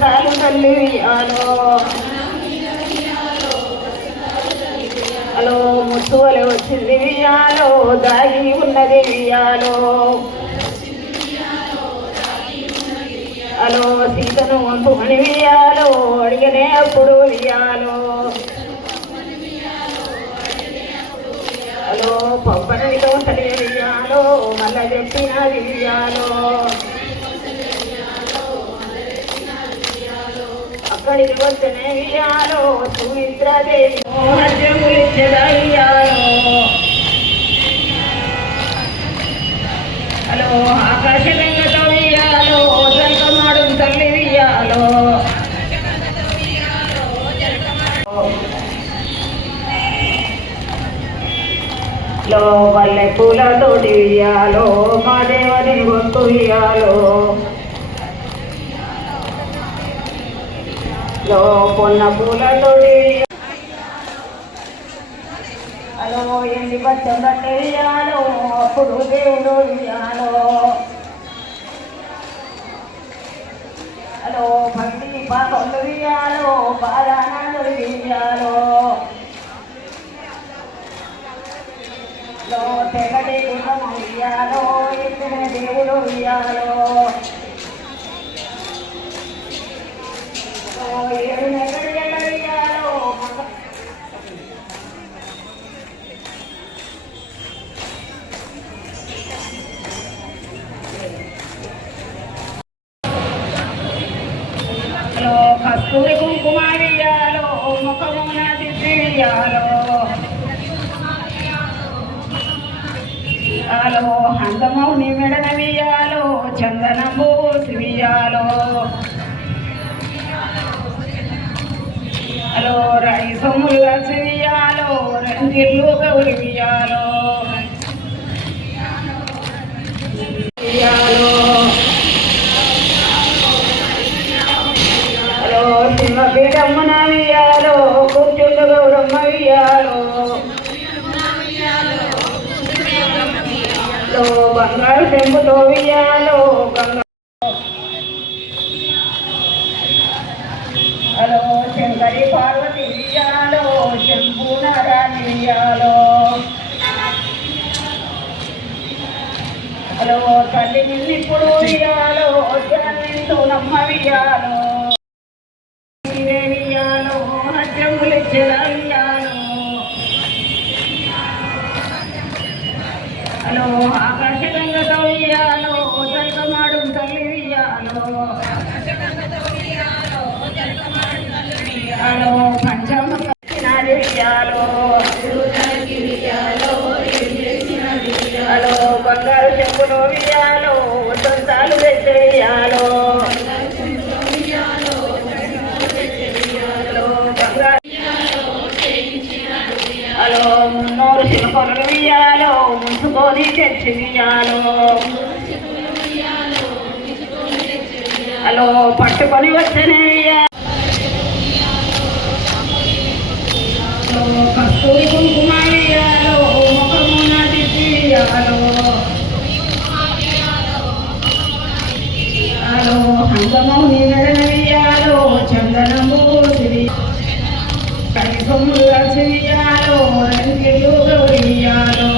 కాలు తల్లి. వియాలో హలో ముత్తువలే వచ్చింది వియాలో దాగి ఉన్నది వియాలో హలో సీతను వంపుమని వియాలో అడిగనే అప్పుడు వియాలో హలో పప్పనితో తల్లి వియాలో మళ్ళా చెప్పిన వియాలో అక్కడికి వచ్చిన వియాలో సుమిత్రదేవి హలో తల్లి వియాలో లో వల్లె పూలతోటి ఇయ్యాలో మా దేవని గొంతు ఇయ్యాలో. పొన్న పూలతోటి. హలో ఎండి బచ్చం అప్పుడు దేవుడు ఇయ్యాలో. హలో భక్తి పాపలు ఇయ్యాలో బాధానాలు ఇయ్యాలో. ఇయ్యాలో దేవుడు ఇయ్యాలో. కస్తూరి కుంకుమ వియ్యాలో ముఖమున దిద్ది వియ్యాలో హలో హంతమౌని మెడన వియ్యాలో చందనము వియ్యాలో హలో రై సొమ్ములు కలిసి వియ్యాలో రంజిల్లు గౌరి గౌరమ్మ వియ్యాలో హలో బంగారు చెంపుతో వియ్యాలో హలో శంకరి పార్వతి వియ్యాలో శంభు నారాయణ వియ్యాలో హలో తల్లి నిన్నిప్పుడు వియ్యాలో జనమింతునమ్మ వియ్యాలో మీరే వియ్యాలో హలో మున్నూరు శిల్పలు వియ్యాలో ముంచుకొని తెచ్చి వియ్యాలో. హలో పట్టుకొని వచ్చనే కస్తూరి కుంకుమ వియ్యాలో ముఖమున దిద్ది కలిసొమ్ముగా చెయ్యాలో రంగిలో గౌరియాలో